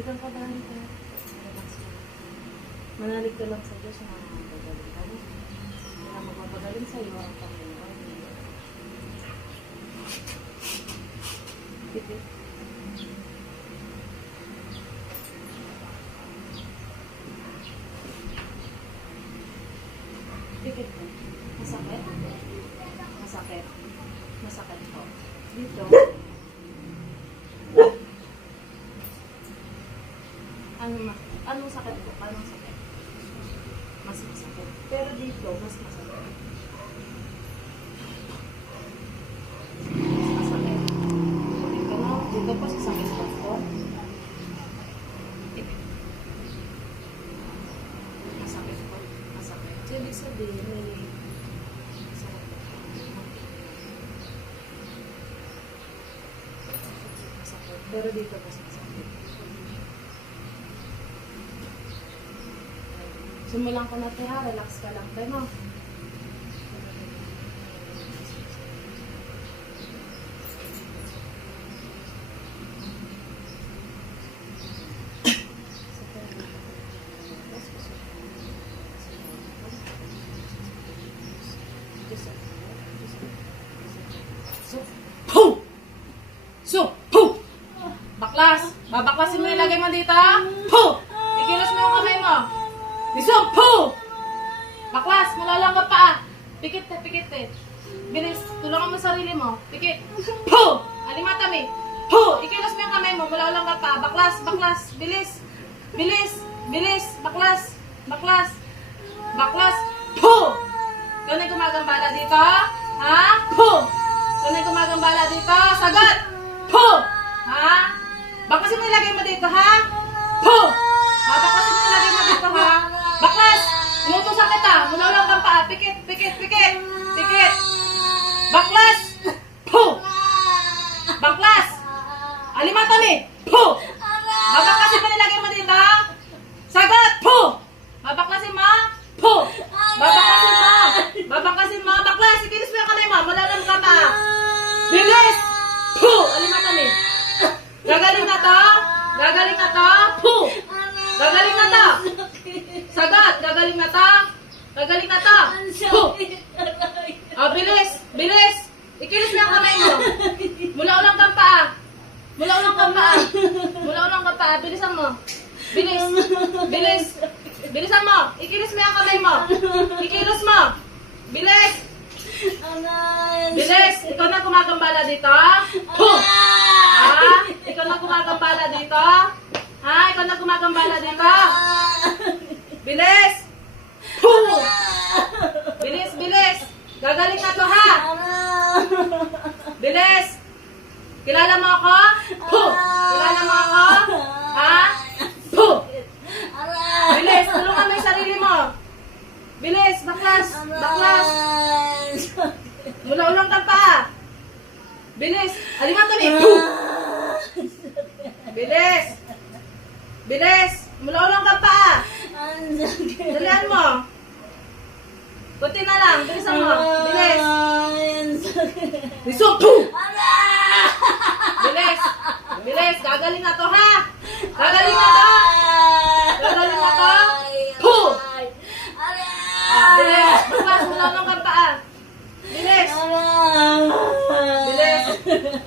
Padahan ko. Relax lang. Manalig ka lang sa Diyos na magagaling ka. Na magpapagaling sa iyo ang Panginoon. Pikit Ano ma? Anong sakit po? Anong sakit? Mas masakit. Pero dito, mas masakit. Mas masakit. Ka na. Dito po sa sakit po. Masakit po. Masakit. Ibig sabihin, may. Pero dito mas masakit. Simulan ko na ito ha, relax ka lang. So, Puh! So, puh! Baklas! Babaklasin mo yung lagay mo dito? Puh! Ikilos mo yung kamay mo. Puh! Baklas, malalang ka pa. Pikit eh, pikit eh. Bilis, tulungan mo sarili mo. Pikit. Puh! Alimata mi. Puh! Ikilos mo yung kamay mo, malalang ka pa. Baklas, baklas, bilis. Bilis, bilis, baklas, baklas, baklas. Na yung gumagambala dito, ha? Na yung gumagambala dito. Sagot! Puh! Ha? Baklas mo nilagay mo dito, ha? Puh! Ha? Baklas mo nilagay mo dito, ha? Baklas! Inutusan kita. Mula lang kang paa. Pikit, pikit, pikit. Pikit. Baklas! Puh! Baklas! Alimata mi! Puh! Babaklasin mo nilagay mo dito? Sagot! Puh! Babaklasin mo? Puh! Babaklasin mo! Babaklasin mo! Baklas! Ikinis mo yung kamay mo! Malalam ka pa! Bilis! Puh! Alimata mi! Gagaling na to? Gagaling na to? Puh! Gagaling na to? Puh! Oh, bilis! Bilis! Ikinis mo yung kamay mo! Mula ulang kang paa! Mula ulang kang paa! Mula ulang kang paa! Bilisan mo! Bilis! Bilis! Bilisan mo! Ikinis mo yung kamay mo! Ikilos mo! Bilis! Bilis! Ikaw na gumagambala dito! Puh! Ha? Ikaw na gumagambala dito? Ha? Ikaw na gumagambala dito? Bilis! Puh! Bilis, bilis! Gagaling na to ha! Bilis! Kilala mo ako? Puh! Kilala mo ako? Ha? Puh! Bilis! Tulungan mo yung sarili mo! Bilis! Baklas! Baklas! Mula ulang ka pa! Bilis! Aliman kami! Puh! Bilis! Bilis! Mula ulang ka pa! Dalihan mo! Kunti na lang! Bilisan mo! Bilis! Biso! Puh! Bilis! Bilis! Gagaling na to ha! Gagaling na to! Gagaling na to! Puh! Bilis! Baklas! Mula ulang ka pa! Bilis! Bilis!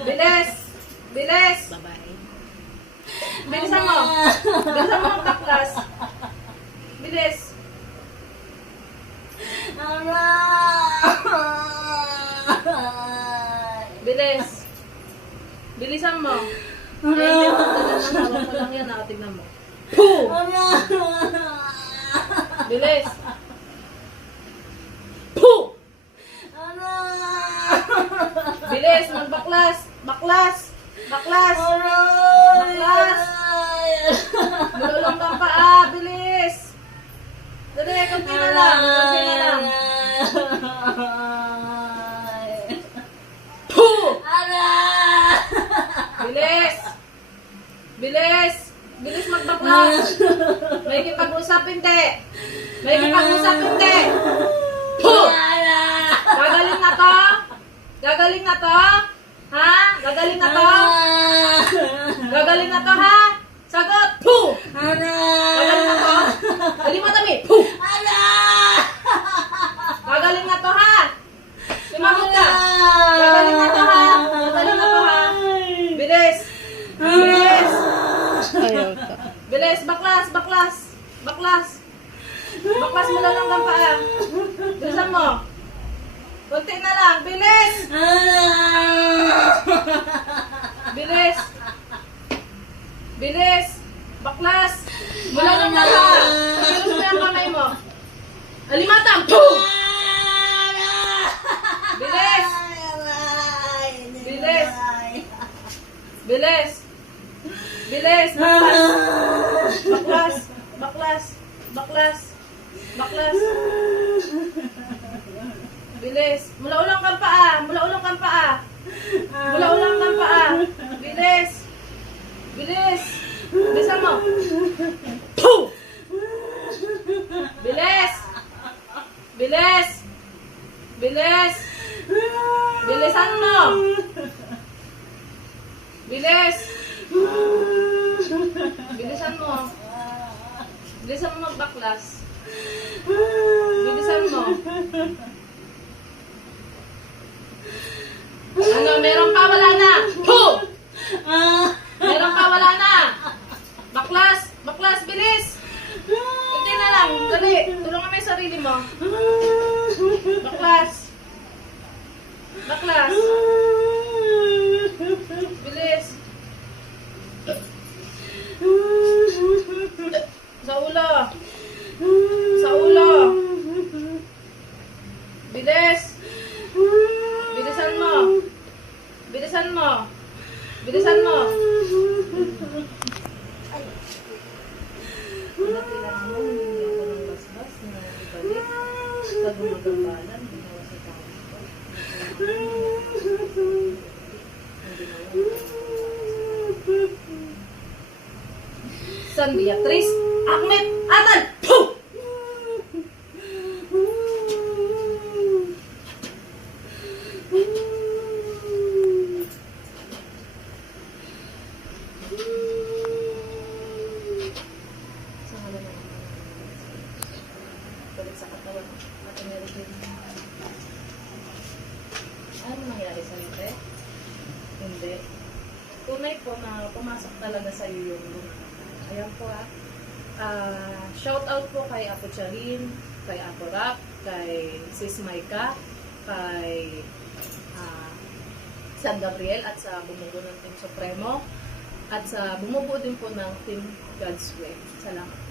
Bilis! Bilis! Babae. Bilisan mo! Bilisan mo ang baklas! Bilis! Bilis! Bilisan mo! Eh, hindi mo tagal ng hawak ko lang yan. ah. Tignan mo. Puh! Bilis! Puh! Bilis! Magbaklas! Baklas! Baklas! Baklas! Mululong kang paa! Bilis! Dali, kunti na lang! Kunti na lang! Puh! Bilis! Bilis! Bilis magbaklas! May kipag-usap hindi! May kipag-usap hindi! Puh! Gagaling na to? Gagaling na to? Ha? Gagaling na to? Gagaling na to ha? Sagot! Puh! Ana! Gagaling na to? Dali mo dami! Puh! Ana! Gagaling na to ha! Sumagot ka! Gagaling na to ha! Gagaling na to ha! Bilis! Bilis! Bilis! Baklas! Baklas! Baklas! Baklas mo lang hanggang paa. Bilisan mo. Kunti na lang. Bilis! Bilis! Bilis! Baklas! Mula lang na paa. Bilis mo yung kamay mo. Alimatang! Puh! Bilis! Bilis! Bilis! Bilis! Baklas! Baklas! Baklas! Baklas! Baklas! Bilis! Mula ulang kang paa! Mula ulang kang paa! Mula ulang kang paa! Bilis! Bilis! Bilisan mo! Puh! Bilis! Bilis! Bilis! Bilisan mo! Bilis! Bilisan mo. Bilisan mo magbaklas. Bilisan mo. Ano, meron pa, wala na. Ho! Meron pa, wala na. Baklas, baklas, bilis. Kunti na lang, dali. Tulungan mo yung sarili mo. Baklas. Baklas. Bilis. Sa ulo. Sa ulo. Bilis. Bilisan mo. Bilisan mo. Bilisan mo. Kailangan mo, hindi ako ng basbas na ibalik. Tao. San Beatriz, Ahmed, Atan, Puh! Sa mga naman. Balik sa katawan. At meron din. Ano nangyari sa te? Hindi. Tunay po na pumasok talaga sa iyo yung. Ayan po ah. Ah, shout out po kay Apo Charin, kay Apo Rap, kay Sis Maika, kay ah, San Gabriel at sa bumubuo ng Team Supremo at sa bumubuo din po ng Team God's Way. Salamat.